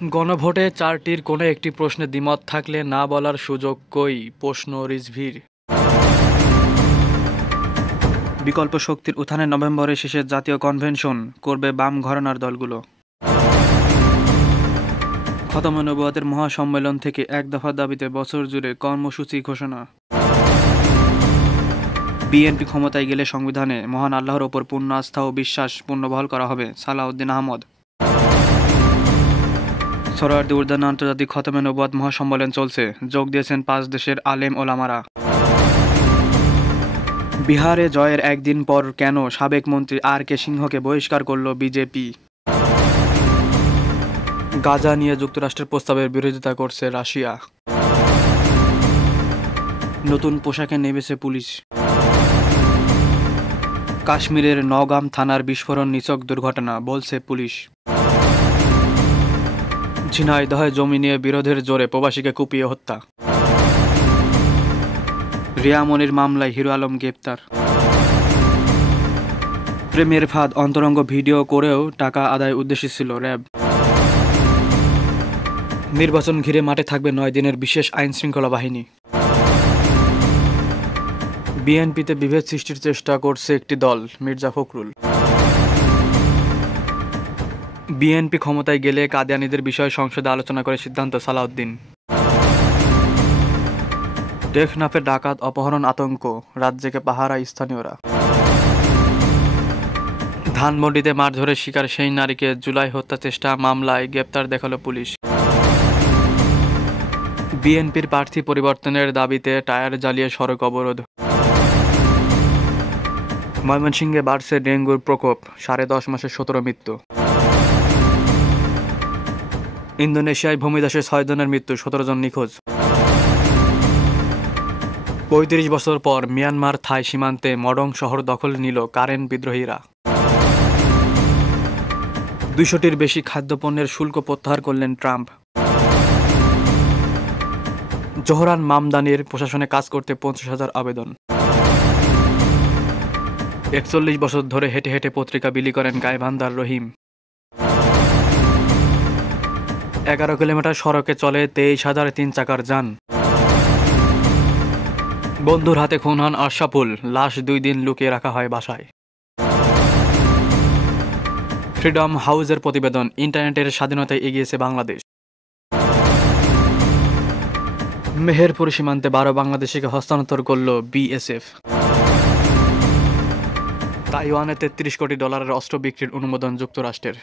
গণভোটে ৪টির কোনো একটি প্রশ্নে দ্বিমত থাকলে না বলার সুযোগ কই? প্রশ্ন রিজভীর। বিকল্প শক্তির উত্থানে নভেম্বরের শেষে জাতীয় কনভেনশন করবে বাম ঘরানার দলগুলো। খতমে নবুওয়াতের মহাসম্মেলন থেকে এক দফা দাবিতে বছর জুড়ে কর্মসূচি ঘোষণা। বিএনপি ক্ষমতায় গেলে সংবিধানে মহান আল্লাহর ওপর পূর্ণ আস্থা ও বিশ্বাস পুনর্বহাল করা হবে, সালাউদ্দিন আহমদ। সোহরাওয়ার্দী উদ্যানে আন্তর্জাতিক খতমে নবুওয়াত মহাসম্মেলন চলছে, যোগ দিয়েছেন 5 দেশের আলেম ওলামারা। বিহারে জয়ের একদিন পর কেন সাবেক মন্ত্রী আর.কে সিংহকে বহিষ্কার করল বিজেপি? গাজা নিয়ে যুক্তরাষ্ট্রের প্রস্তাবের বিরোধিতা করছে রাশিয়া। নতুন পোশাকে নেমেছে পুলিশ। কাশ্মীরের নওগাম থানার বিস্ফোরণ নিছক দুর্ঘটনা, বলছে পুলিশ। ঝিনাইদহে জমি নিয়ে বিরোধের জোরে প্রবাসীকে কুপিয়ে হত্যা। রিয়া মনির মামলায় হিরো আলম গ্রেপ্তার। প্রেমের ফাঁদ, অন্তরঙ্গ ভিডিও করেও টাকা আদায় উদ্দেশ্য ছিল র্যাব। নির্বাচন ঘিরে মাঠে থাকবে 9 দিনের বিশেষ আইন শৃঙ্খলা বাহিনী। বিএনপিতে বিভেদ সৃষ্টির চেষ্টা করছে একটি দল, মির্জা ফখরুল। বিএনপি ক্ষমতায় গেলে কাদিয়ানীদের বিষয়ে সংসদে আলোচনা করে সিদ্ধান্ত, সালাউদ্দিন। টেকনাফে ডাকাত অপহরণ আতঙ্ক, রাত জেগে পাহারায় স্থানীয়রা। ধানমন্ডিতে মারধরের শিকার সেই নারীকে জুলাই হত্যা চেষ্টা মামলায় গ্রেপ্তার দেখালো পুলিশ। বিএনপির প্রার্থী পরিবর্তনের দাবিতে টায়ার জ্বালিয়ে সড়ক অবরোধ। ময়মনসিংহে বাড়ছে ডেঙ্গুর প্রকোপ, 10.5 মাসে 17 মৃত্যু। ইন্দোনেশিয়ায় ভূমিধসে 6 জনের মৃত্যু, 17 জন নিখোঁজ। 35 বছর পর মিয়ানমার থাই সীমান্তে মডং শহর দখল নিল কারেন বিদ্রোহীরা। 200টির বেশি খাদ্যপণ্যের শুল্ক প্রত্যাহার করলেন ট্রাম্প। জোহরান মামদানির প্রশাসনে কাজ করতে 50,000 আবেদন। 41 বছর ধরে হেঁটে হেঁটে পত্রিকা বিলি করেন গাইবান্ধার রহিম। 11 কিলোমিটার সড়কে চলে 23,003 চাকার যান। বন্ধুর হাতে খুন হন আশরাফুল, লাশ 2 দিন লুকিয়ে রাখা হয় বাসায়। ফ্রিডম হাউসের প্রতিবেদন, ইন্টারনেটের স্বাধীনতায় এগিয়েছে বাংলাদেশ। মেহেরপুর সীমান্তে 12 বাংলাদেশিকে হস্তান্তর করল বিএসএফ। তাইওয়ানে $33 কোটি অস্ত্র বিক্রির অনুমোদন যুক্তরাষ্ট্রের।